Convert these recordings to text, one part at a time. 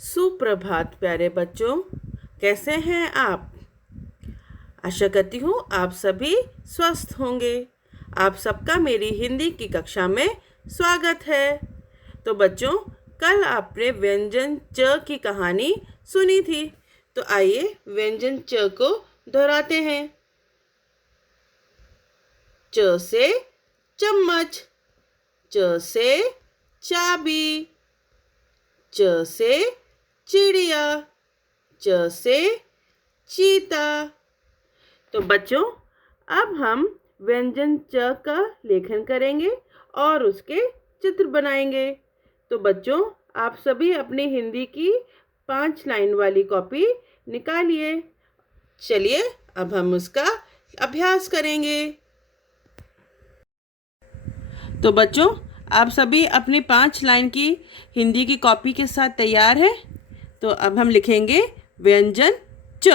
सुप्रभात प्यारे बच्चों, कैसे हैं आप। आशा करती हूँ आप सभी स्वस्थ होंगे। आप सबका मेरी हिंदी की कक्षा में स्वागत है। तो बच्चों, कल आपने व्यंजन च की कहानी सुनी थी, तो आइए व्यंजन च को दोहराते हैं। च से चम्मच, च से चाबी, च से चिड़िया, च से चीता। तो बच्चों, अब हम व्यंजन च का लेखन करेंगे और उसके चित्र बनाएंगे। तो बच्चों, आप सभी अपनी हिंदी की 5 लाइन वाली कॉपी निकालिए। चलिए अब हम उसका अभ्यास करेंगे। तो बच्चों, आप सभी अपनी 5 लाइन की हिंदी की कॉपी के साथ तैयार हैं। तो अब हम लिखेंगे व्यंजन च।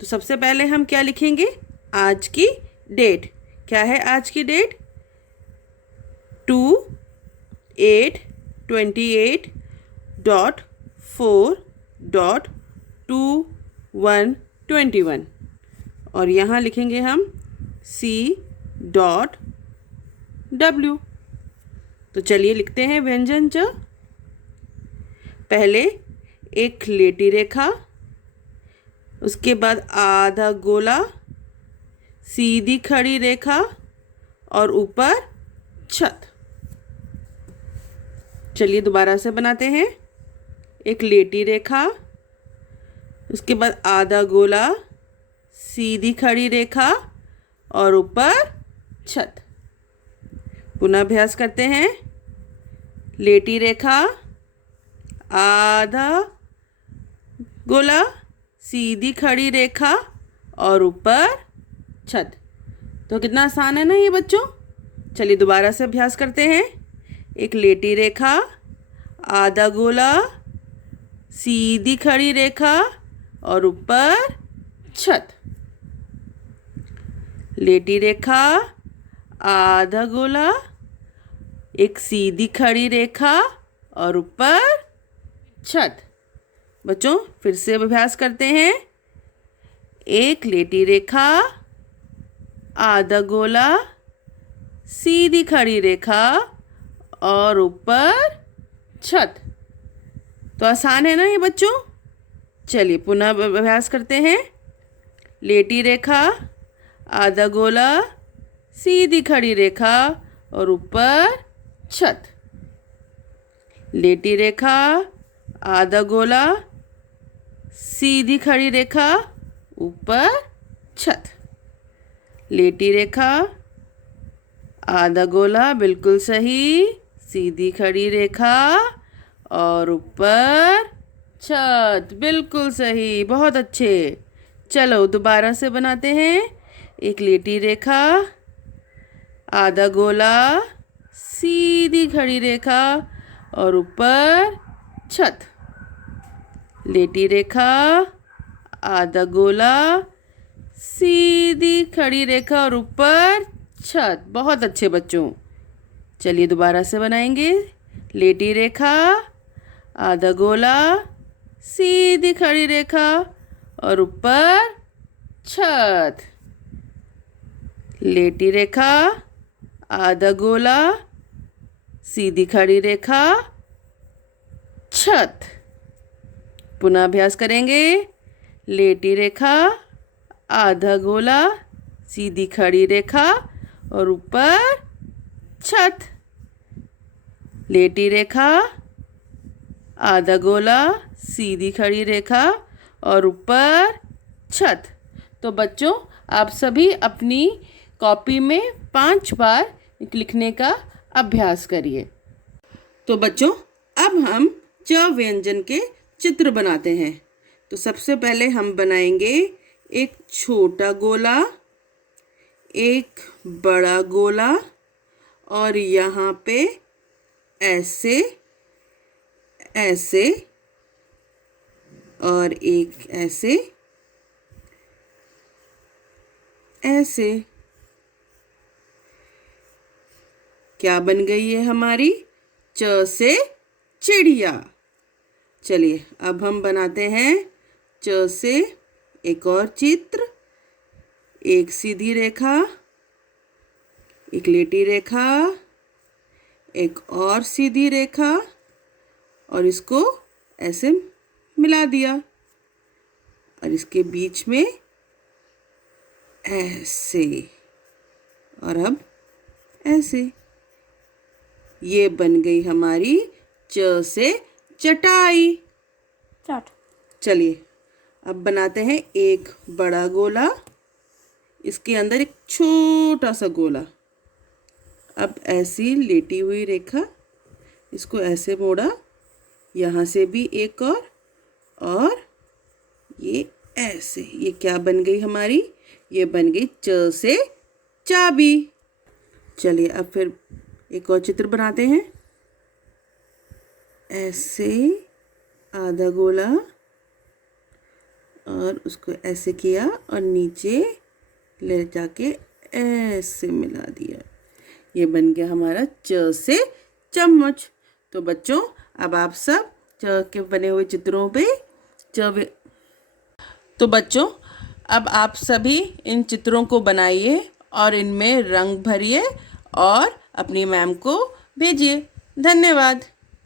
तो सबसे पहले हम क्या लिखेंगे? आज की डेट। क्या है आज की डेट? 2828.4.2121 और यहाँ लिखेंगे हम C.W। तो चलिए लिखते हैं व्यंजन च। पहले एक लेटी रेखा, उसके बाद आधा गोला, सीधी खड़ी रेखा और ऊपर छत। चलिए दोबारा से बनाते हैं। एक लेटी रेखा, उसके बाद आधा गोला, सीधी खड़ी रेखा और ऊपर छत। पुनः अभ्यास करते हैं। लेटी रेखा, आधा गोला, सीधी खड़ी रेखा और ऊपर छत। तो कितना आसान है ना ये बच्चों। चलिए दोबारा से अभ्यास करते हैं। एक लेटी रेखा, आधा गोला, सीधी खड़ी रेखा और ऊपर छत। लेटी रेखा, आधा गोला, एक सीधी खड़ी रेखा और ऊपर छत। बच्चों फिर से अभ्यास करते हैं। एक लेटी रेखा, आधा गोला, सीधी खड़ी रेखा और ऊपर छत। तो आसान है ना ये बच्चों। चलिए पुनः अभ्यास करते हैं। लेटी रेखा, आधा गोला, सीधी खड़ी रेखा और ऊपर छत। लेटी रेखा, आधा गोला, सीधी खड़ी रेखा, ऊपर छत। लेटी रेखा, आधा गोला, बिल्कुल सही, सीधी खड़ी रेखा और ऊपर छत। बिल्कुल सही, बहुत अच्छे। चलो दोबारा से बनाते हैं। एक लेटी रेखा, आधा गोला, सीधी खड़ी रेखा और ऊपर छत। लेटी रेखा, आधा गोला, सीधी खड़ी रेखा और ऊपर छत। बहुत अच्छे बच्चों। चलिए दोबारा से बनाएंगे। लेटी रेखा, आधा गोला, सीधी खड़ी रेखा और ऊपर छत। लेटी रेखा, आधा गोला, सीधी खड़ी रेखा, छत। पुनः अभ्यास करेंगे। लेटी रेखा, आधा गोला, सीधी खड़ी रेखा और ऊपर छत। लेटी रेखा, आधा गोला, सीधी खड़ी रेखा और ऊपर छत। तो बच्चों, आप सभी अपनी कॉपी में 5 बार लिखने का अभ्यास करिए। तो बच्चों, अब हम च व्यंजन के चित्र बनाते हैं। तो सबसे पहले हम बनाएंगे एक छोटा गोला, एक बड़ा गोला और यहाँ पे ऐसे ऐसे और एक ऐसे ऐसे। क्या बन गई है हमारी? च से चिड़िया। चलिए अब हम बनाते हैं च से एक और चित्र। एक सीधी रेखा, एक लेटी रेखा, एक और सीधी रेखा और इसको ऐसे मिला दिया और इसके बीच में ऐसे और अब ऐसे। ये बन गई हमारी च से चटाई। चलिए अब बनाते हैं एक बड़ा गोला, इसके अंदर एक छोटा सा गोला। अब ऐसी लेटी हुई रेखा, इसको ऐसे मोड़ा, यहाँ से भी एक और ये ऐसे। ये क्या बन गई हमारी? ये बन गई च से चाबी। चलिए अब फिर एक और चित्र बनाते हैं। ऐसे आधा गोला और उसको ऐसे किया और नीचे ले जाके ऐसे मिला दिया। ये बन गया हमारा च से चम्मच। तो बच्चों अब आप सब च के बने हुए चित्रों पे तो बच्चों अब आप सभी इन चित्रों को बनाइए और इनमें रंग भरिए और अपनी मैम को भेजिए। धन्यवाद।